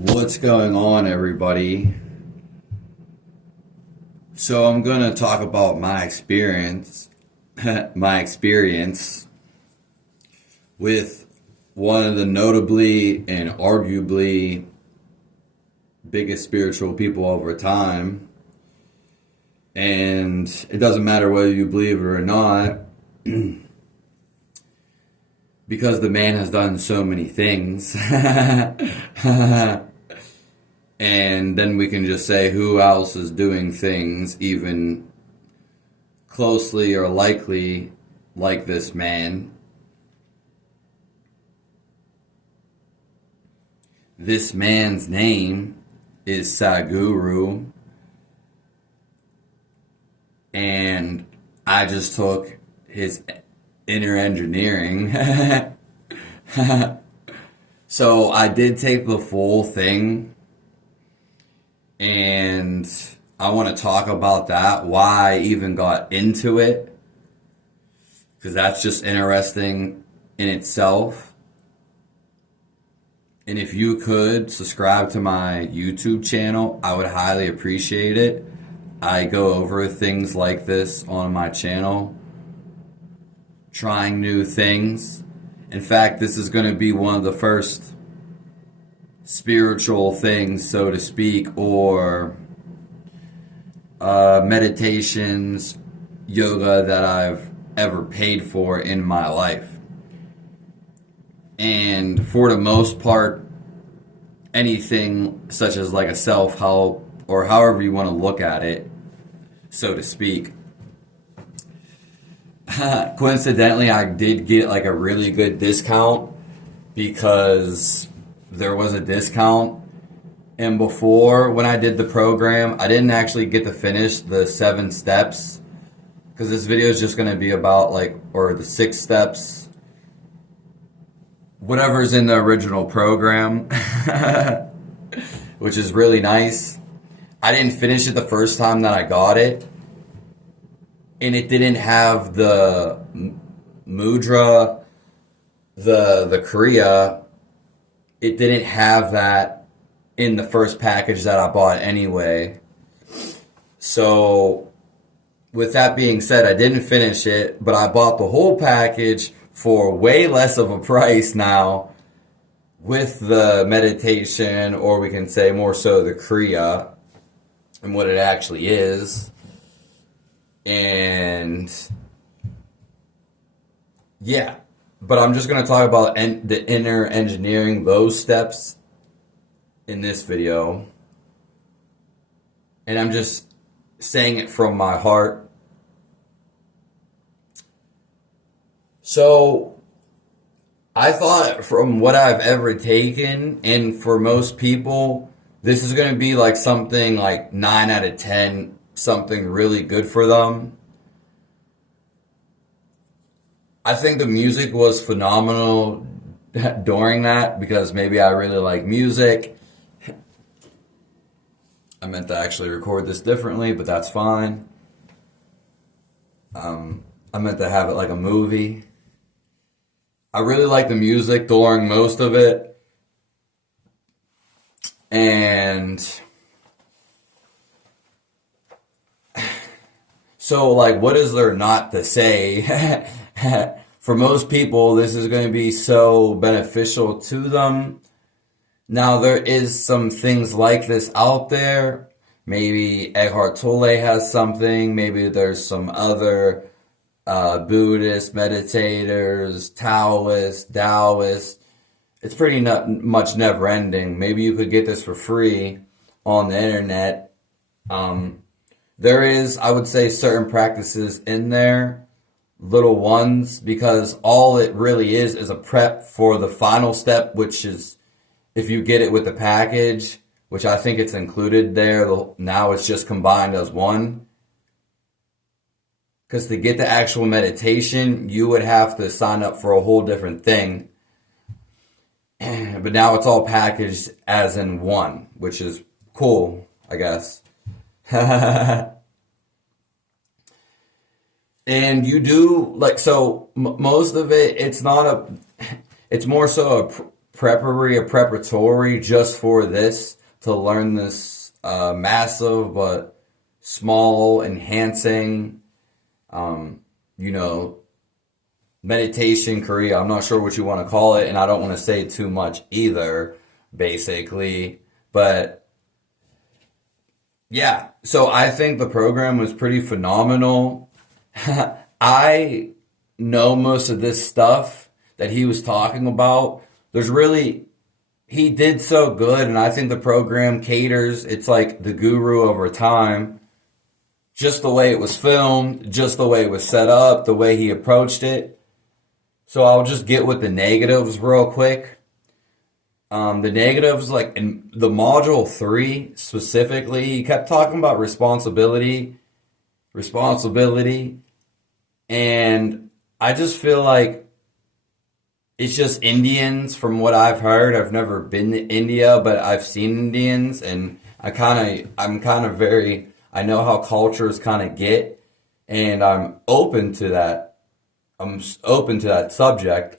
What's going on, everybody? So I'm going to talk about my experience, my experience with one of the notably and arguably biggest spiritual people over time. And it doesn't matter whether you believe it or not, because the man has done so many things. And then we can just say who else is doing things even closely or likely like this man. This man's name is Sadhguru, and I just took his inner engineering. So I did take the full thing, and I want to talk about that, why I even got into it, because that's just interesting in itself. And if you could subscribe to my YouTube channel, I would highly appreciate it. I go over things like this on my channel, trying new things. In fact, this is going to be one of the first spiritual things, so to speak, or meditations, yoga that I've ever paid for in my life. And for the most part, anything such as like a self-help or however you want to look at it, so to speak. Coincidentally, I did get like a really good discount because there was a discount. And before, when I did the program, I didn't actually get to finish the 7 steps, because this video is just going to be about or the 6 steps, whatever's in the original program, which is really nice. I didn't finish it the first time that I got it, and it didn't have the mudra, the kriya. It didn't have that in the first package that I bought anyway. So, with that being said, I didn't finish it, but I bought the whole package for way less of a price now, with the meditation, or we can say more so the kriya, and what it actually is. And yeah, but I'm just going to talk about the inner engineering, those steps, in this video. And I'm just saying it from my heart. So, I thought from what I've ever taken, and for most people, this is going to be like something like 9 out of 10, something really good for them. I think the music was phenomenal during that, because maybe I really like music. I meant to actually record this differently, but that's fine. I meant to have it like a movie. I really like the music during most of it. And so, what is there not to say? For most people, this is going to be so beneficial to them. Now, there is some things like this out there. Maybe Eckhart Tolle has something. Maybe there's some other Buddhist meditators, Taoists. It's pretty much never-ending. Maybe you could get this for free on the internet. There is, I would say, certain practices in there, little ones, because all it really is a prep for the final step, which is, if you get it with the package, which I think it's included there, now it's just combined as one. Because to get the actual meditation, you would have to sign up for a whole different thing. But now it's all packaged as in one, which is cool, I guess. And you do, most of it, it's more so a preparatory just for this, to learn this massive but small enhancing, you know, meditation Korea. I'm not sure what you want to call it, and I don't want to say too much either, basically. But yeah, so I think the program was pretty phenomenal. I know most of this stuff that he was talking about. He did so good, and I think the program caters. It's like the guru over time. Just the way it was filmed, just the way it was set up, the way he approached it. So I'll just get with the negatives real quick. The negatives, like in the module 3 specifically, he kept talking about responsibility, and I just feel like it's just Indians from what I've heard. I've never been to India, but I've seen Indians, and I know how cultures kind of get, and I'm open to that. I'm open to that subject.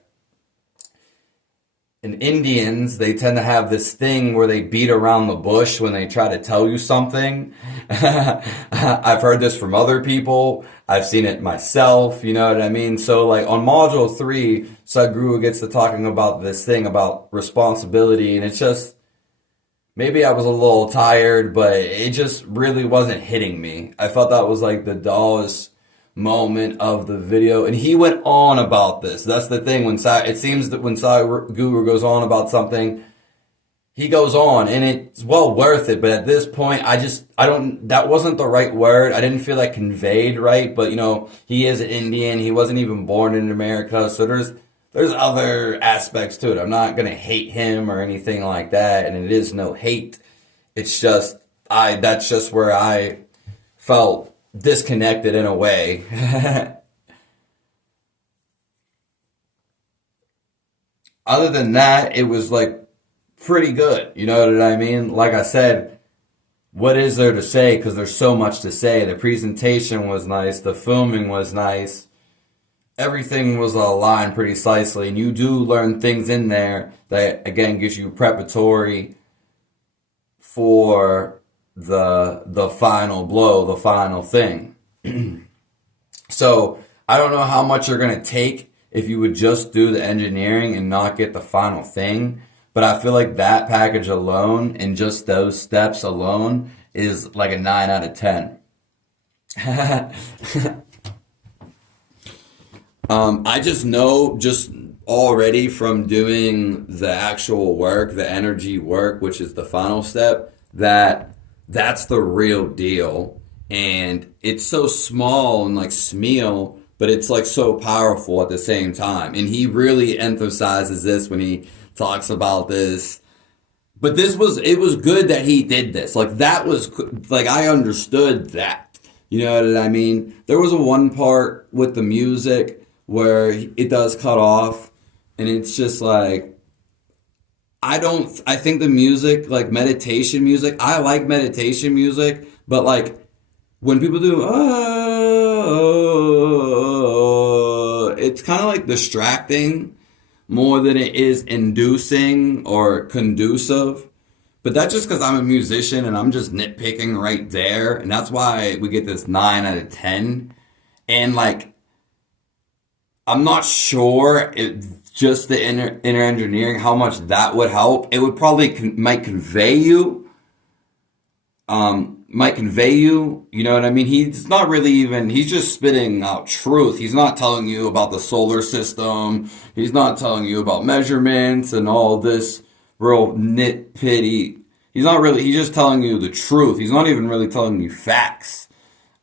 And Indians, they tend to have this thing where they beat around the bush when they try to tell you something. I've heard this from other people. I've seen it myself, you know what I mean? So like on module 3, Sadhguru gets to talking about this thing about responsibility, and it's just, maybe I was a little tired, but it just really wasn't hitting me. I felt that was like the dullest moment of the video, and he went on about this. That's the thing. It seems that when Sadhguru goes on about something, he goes on, and it's well worth it. But at this point, that wasn't the right word. I didn't feel like conveyed right. But you know, he is an Indian. He wasn't even born in America, so there's other aspects to it. I'm not gonna hate him or anything like that, and it is no hate. It's just that's just where I felt disconnected in a way. Other than that, it was like pretty good. You know what I mean? Like I said, what is there to say? Because there's so much to say. The presentation was nice. The filming was nice. Everything was aligned pretty precisely. And you do learn things in there that, again, gives you preparatory for the final blow, the final thing. So I don't know how much you're going to take if you would just do the engineering and not get the final thing. But I feel like that package alone and just those steps alone is like a 9 out of 10. I just know just already from doing the actual work, the energy work, which is the final step, that's the real deal. And it's so small and like small, but it's like so powerful at the same time. And he really emphasizes this when he talks about this. But it was good that he did this. Like that was, like I understood that. You know what I mean? There was a one part with the music where it does cut off, and it's just like, I think the music, like meditation music, I like meditation music, but like when people do, it's kind of like distracting more than it is inducing or conducive. But that's just because I'm a musician and I'm just nitpicking right there. And that's why we get this 9 out of 10. And like, I'm not sure just the inner engineering, how much that would help. It would probably might convey you, you know what I mean? He's not really he's just spitting out truth. He's not telling you about the solar system. He's not telling you about measurements and all this real nitpitty. He's just telling you the truth. He's not even really telling you facts.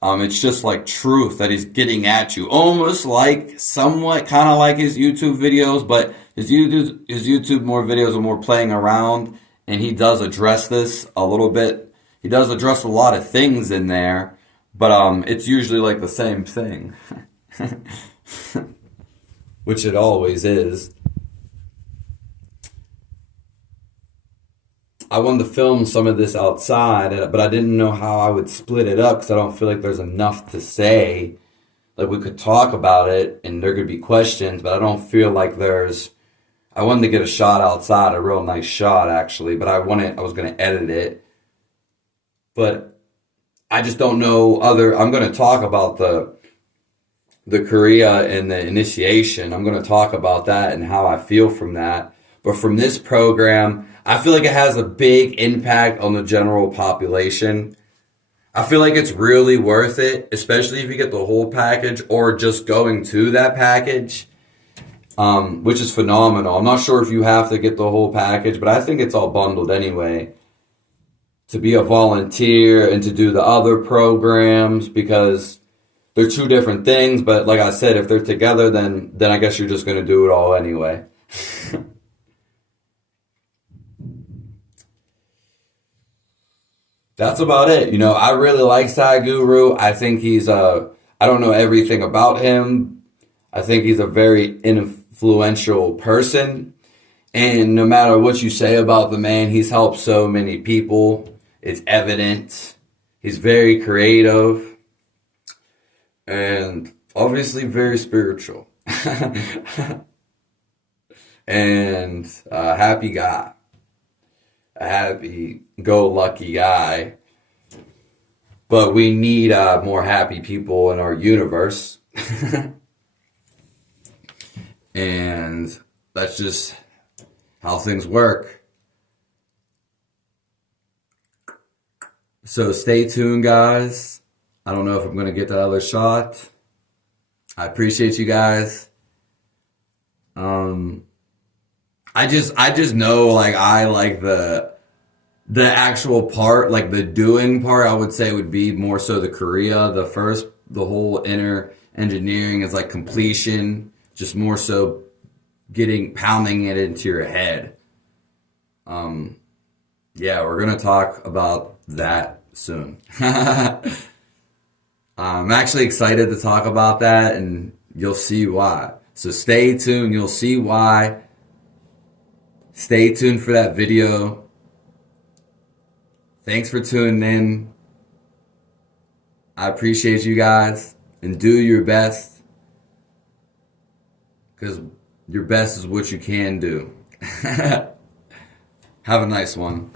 It's just like truth that he's getting at you. Almost like, somewhat, kind of like his YouTube videos, but his YouTube more videos are more playing around, and he does address this a little bit. He does address a lot of things in there, but it's usually like the same thing. Which it always is. I wanted to film some of this outside, but I didn't know how I would split it up because I don't feel like there's enough to say. Like, we could talk about it and there could be questions, but I don't feel like I wanted to get a shot outside, a real nice shot actually, but I was going to edit it. But I just don't know I'm going to talk about the Korea and the initiation. I'm going to talk about that and how I feel from that. But from this program, I feel like it has a big impact on the general population. I feel like it's really worth it, especially if you get the whole package or just going to that package, which is phenomenal. I'm not sure if you have to get the whole package, but I think it's all bundled anyway. To be a volunteer and to do the other programs, because they're two different things, but like I said, if they're together, then I guess you're just going to do it all anyway. That's about it. You know, I really like Sadhguru. I think I don't know everything about him. I think he's a very influential person. And no matter what you say about the man, he's helped so many people. It's evident. He's very creative. And obviously very spiritual. And a happy guy. A happy-go-lucky guy. But we need more happy people in our universe. And that's just how things work. So stay tuned, guys. I don't know if I'm going to get the other shot. I appreciate you guys. I just know, like, I like the actual part, like the doing part, I would say would be more so the Korea. The whole inner engineering is like completion, just more so pounding it into your head. Yeah, we're going to talk about that soon. I'm actually excited to talk about that, and you'll see why. So stay tuned. You'll see why. Stay tuned for that video. Thanks for tuning in. I appreciate you guys. And do your best. Because your best is what you can do. Have a nice one.